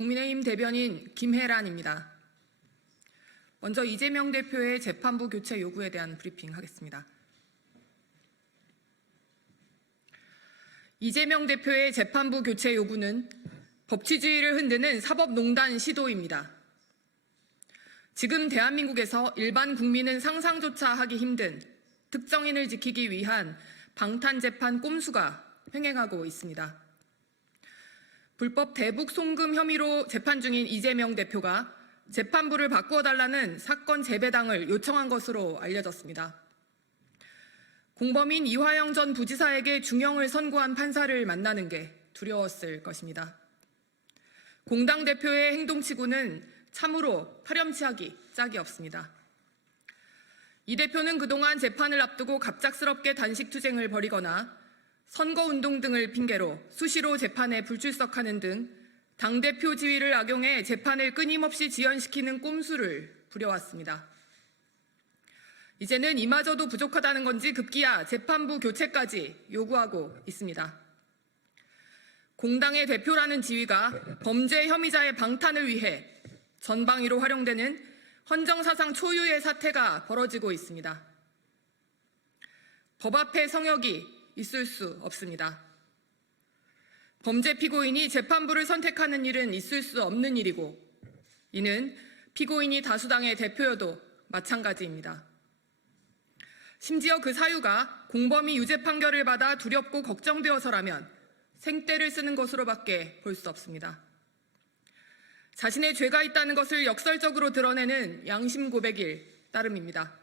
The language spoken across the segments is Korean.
국민의힘 대변인 김혜란입니다. 먼저 이재명 대표의 재판부 교체 요구에 대한 브리핑 하겠습니다. 이재명 대표의 재판부 교체 요구는 법치주의를 흔드는 사법농단 시도입니다. 지금 대한민국에서 일반 국민은 상상조차 하기 힘든 특정인을 지키기 위한 방탄재판 꼼수가 횡행하고 있습니다. 불법 대북 송금 혐의로 재판 중인 이재명 대표가 재판부를 바꾸어달라는 사건 재배당을 요청한 것으로 알려졌습니다. 공범인 이화영 전 부지사에게 중형을 선고한 판사를 만나는 게 두려웠을 것입니다. 공당 대표의 행동치고는 참으로 파렴치하기 짝이 없습니다. 이 대표는 그동안 재판을 앞두고 갑작스럽게 단식투쟁을 벌이거나 선거운동 등을 핑계로 수시로 재판에 불출석하는 등 당대표 지위를 악용해 재판을 끊임없이 지연시키는 꼼수를 부려왔습니다. 이제는 이마저도 부족하다는 건지 급기야 재판부 교체까지 요구하고 있습니다. 공당의 대표라는 지위가 범죄 혐의자의 방탄을 위해 전방위로 활용되는 헌정사상 초유의 사태가 벌어지고 있습니다. 법 앞에 성역이 있을 수 없습니다. 범죄 피고인이 재판부를 선택하는 일은 있을 수 없는 일이고 이는 피고인이 다수당의 대표여도 마찬가지입니다. 심지어 그 사유가 공범이 유죄 판결을 받아 두렵고 걱정되어서라면 생떼를 쓰는 것으로밖에 볼 수 없습니다. 자신의 죄가 있다는 것을 역설적으로 드러내는 양심 고백일 따름입니다.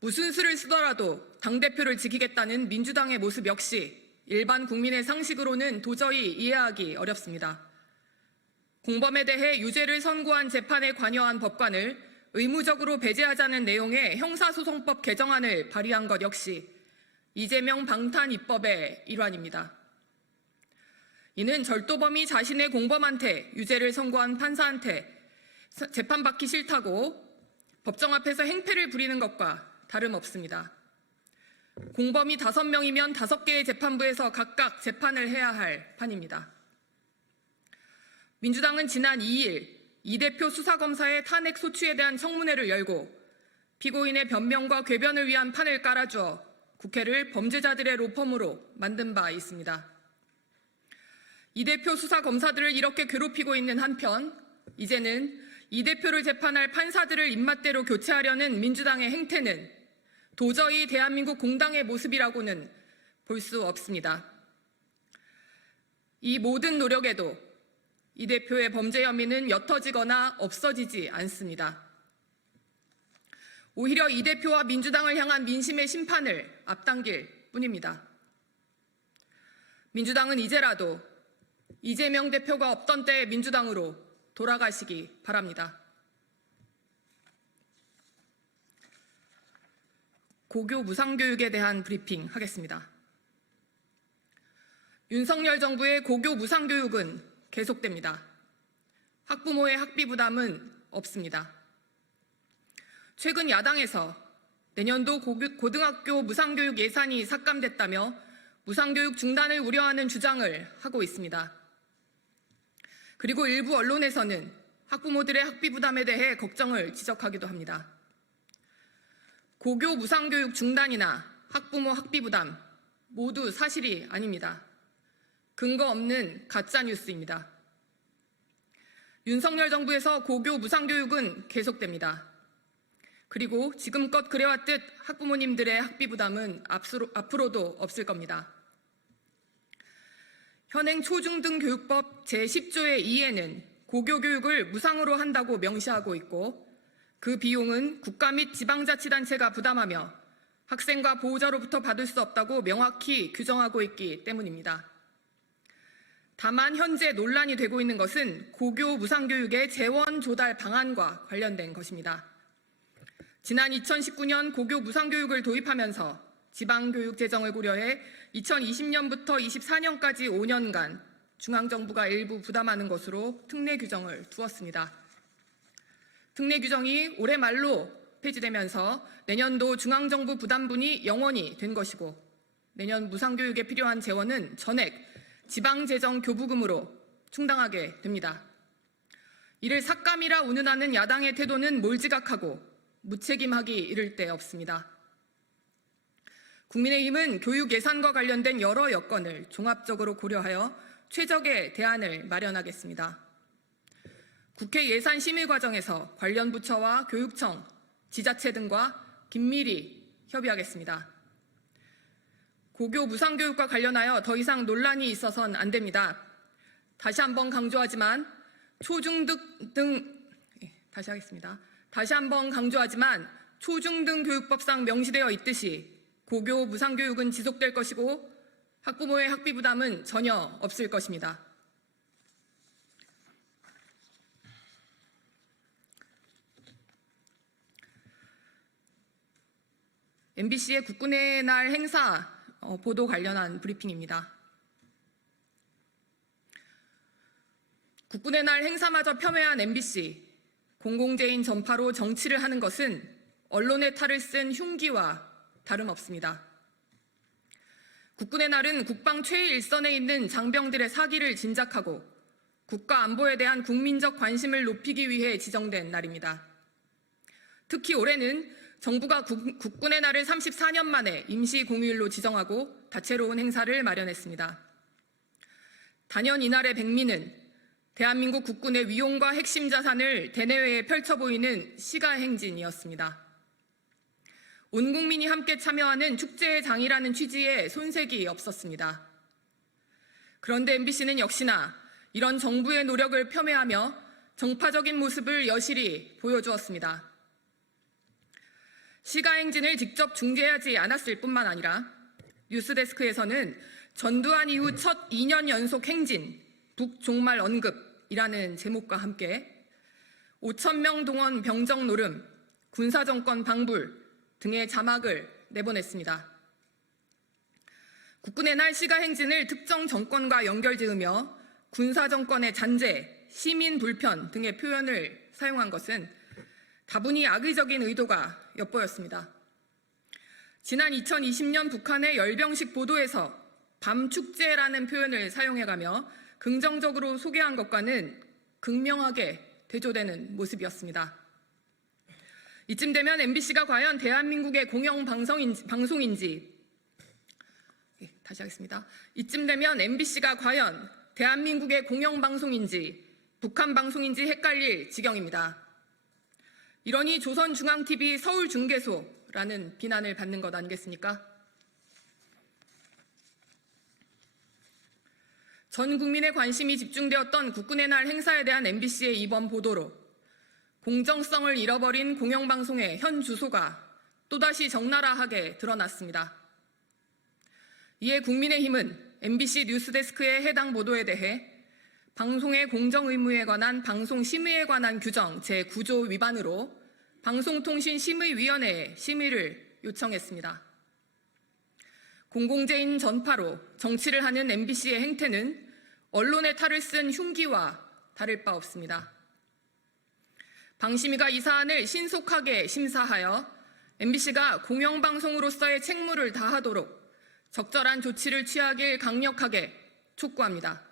무슨 수를 쓰더라도 당대표를 지키겠다는 민주당의 모습 역시 일반 국민의 상식으로는 도저히 이해하기 어렵습니다. 공범에 대해 유죄를 선고한 재판에 관여한 법관을 의무적으로 배제하자는 내용의 형사소송법 개정안을 발의한 것 역시 이재명 방탄 입법의 일환입니다. 이는 절도범이 자신의 공범한테 유죄를 선고한 판사한테 재판받기 싫다고 법정 앞에서 행패를 부리는 것과 다름없습니다. 공범이 5명이면 5개의 재판부에서 각각 재판을 해야 할 판입니다. 민주당은 지난 2일 이 대표 수사검사의 탄핵 소추에 대한 청문회를 열고 피고인의 변명과 궤변을 위한 판을 깔아주어 국회를 범죄자들의 로펌으로 만든 바 있습니다. 이 대표 수사검사들을 이렇게 괴롭히고 있는 한편 이제는 이 대표를 재판할 판사들을 입맛대로 교체하려는 민주당의 행태는 도저히 대한민국 공당의 모습이라고는 볼 수 없습니다. 이 모든 노력에도 이 대표의 범죄 혐의는 옅어지거나 없어지지 않습니다. 오히려 이 대표와 민주당을 향한 민심의 심판을 앞당길 뿐입니다. 민주당은 이제라도 이재명 대표가 없던 때의 민주당으로 돌아가시기 바랍니다. 고교 무상교육에 대한 브리핑 하겠습니다. 윤석열 정부의 고교 무상교육은 계속됩니다. 학부모의 학비 부담은 없습니다. 최근 야당에서 내년도 고등학교 무상교육 예산이 삭감됐다며 무상교육 중단을 우려하는 주장을 하고 있습니다. 그리고 일부 언론에서는 학부모들의 학비 부담에 대해 걱정을 지적하기도 합니다. 고교 무상교육 중단이나 학부모 학비 부담 모두 사실이 아닙니다. 근거 없는 가짜 뉴스입니다. 윤석열 정부에서 고교 무상교육은 계속됩니다. 그리고 지금껏 그래왔듯 학부모님들의 학비 부담은 앞으로도 없을 겁니다. 현행 초중등교육법 제10조의 2에는 고교교육을 무상으로 한다고 명시하고 있고 그 비용은 국가 및 지방자치단체가 부담하며 학생과 보호자로부터 받을 수 없다고 명확히 규정하고 있기 때문입니다. 다만 현재 논란이 되고 있는 것은 고교 무상교육의 재원 조달 방안과 관련된 것입니다. 지난 2019년 고교 무상교육을 도입하면서 지방교육 재정을 고려해 2020년부터 24년까지 5년간 중앙정부가 일부 부담하는 것으로 특례 규정을 두었습니다. 특례 규정이 올해 말로 폐지되면서 내년도 중앙정부 부담분이 영원히 된 것이고 내년 무상교육에 필요한 재원은 전액 지방재정교부금으로 충당하게 됩니다. 이를 삭감이라 운운하는 야당의 태도는 몰지각하고 무책임하기 이를 데 없습니다. 국민의힘은 교육 예산과 관련된 여러 여건을 종합적으로 고려하여 최적의 대안을 마련하겠습니다. 국회 예산심의 과정에서 관련 부처와 교육청, 지자체 등과 긴밀히 협의하겠습니다. 고교 무상교육과 관련하여 더 이상 논란이 있어선 안 됩니다. 다시 한번 강조하지만 초중등 교육법상 명시되어 있듯이 고교 무상교육은 지속될 것이고 학부모의 학비 부담은 전혀 없을 것입니다. MBC의 국군의 날 행사 보도 관련한 브리핑입니다. 국군의 날 행사마저 폄훼한 MBC, 공공재인 전파로 정치를 하는 것은 언론의 탈을 쓴 흉기와 다름없습니다. 국군의 날은 국방 최일선에 있는 장병들의 사기를 진작하고 국가 안보에 대한 국민적 관심을 높이기 위해 지정된 날입니다. 특히 올해는 정부가 국군의 날을 34년 만에 임시 공휴일로 지정하고 다채로운 행사를 마련했습니다. 단연 이날의 백미는 대한민국 국군의 위용과 핵심 자산을 대내외에 펼쳐 보이는 시가행진이었습니다. 온 국민이 함께 참여하는 축제의 장이라는 취지의 손색이 없었습니다. 그런데 MBC는 역시나 이런 정부의 노력을 폄훼하며 정파적인 모습을 여실히 보여주었습니다. 시가행진을 직접 중계하지 않았을 뿐만 아니라 뉴스데스크에서는 전두환 이후 첫 2년 연속 행진, 북종말 언급이라는 제목과 함께 5,000명 동원 병정 노름, 군사정권 방불 등의 자막을 내보냈습니다. 국군의 날 시가행진을 특정 정권과 연결지으며 군사정권의 잔재, 시민 불편 등의 표현을 사용한 것은 다분히 악의적인 의도가 엿보였습니다. 지난 2020년 북한의 열병식 보도에서 밤축제라는 표현을 사용해가며 긍정적으로 소개한 것과는 극명하게 대조되는 모습이었습니다. 이쯤 되면 MBC가 과연 대한민국의 공영방송인지 이쯤 되면 MBC가 과연 대한민국의 공영방송인지 북한 방송인지 헷갈릴 지경입니다. 이러니 조선중앙TV 서울중계소라는 비난을 받는 것 아니겠습니까? 전 국민의 관심이 집중되었던 국군의 날 행사에 대한 MBC의 이번 보도로 공정성을 잃어버린 공영방송의 현 주소가 또다시 적나라하게 드러났습니다. 이에 국민의힘은 MBC 뉴스데스크의 해당 보도에 대해 방송의 공정 의무에 관한 방송심의에 관한 규정 제9조 위반으로 방송통신심의위원회에 심의를 요청했습니다. 공공재인 전파로 정치를 하는 MBC의 행태는 언론의 탈을 쓴 흉기와 다를 바 없습니다. 방심위가 이 사안을 신속하게 심사하여 MBC가 공영방송으로서의 책무를 다하도록 적절한 조치를 취하길 강력하게 촉구합니다.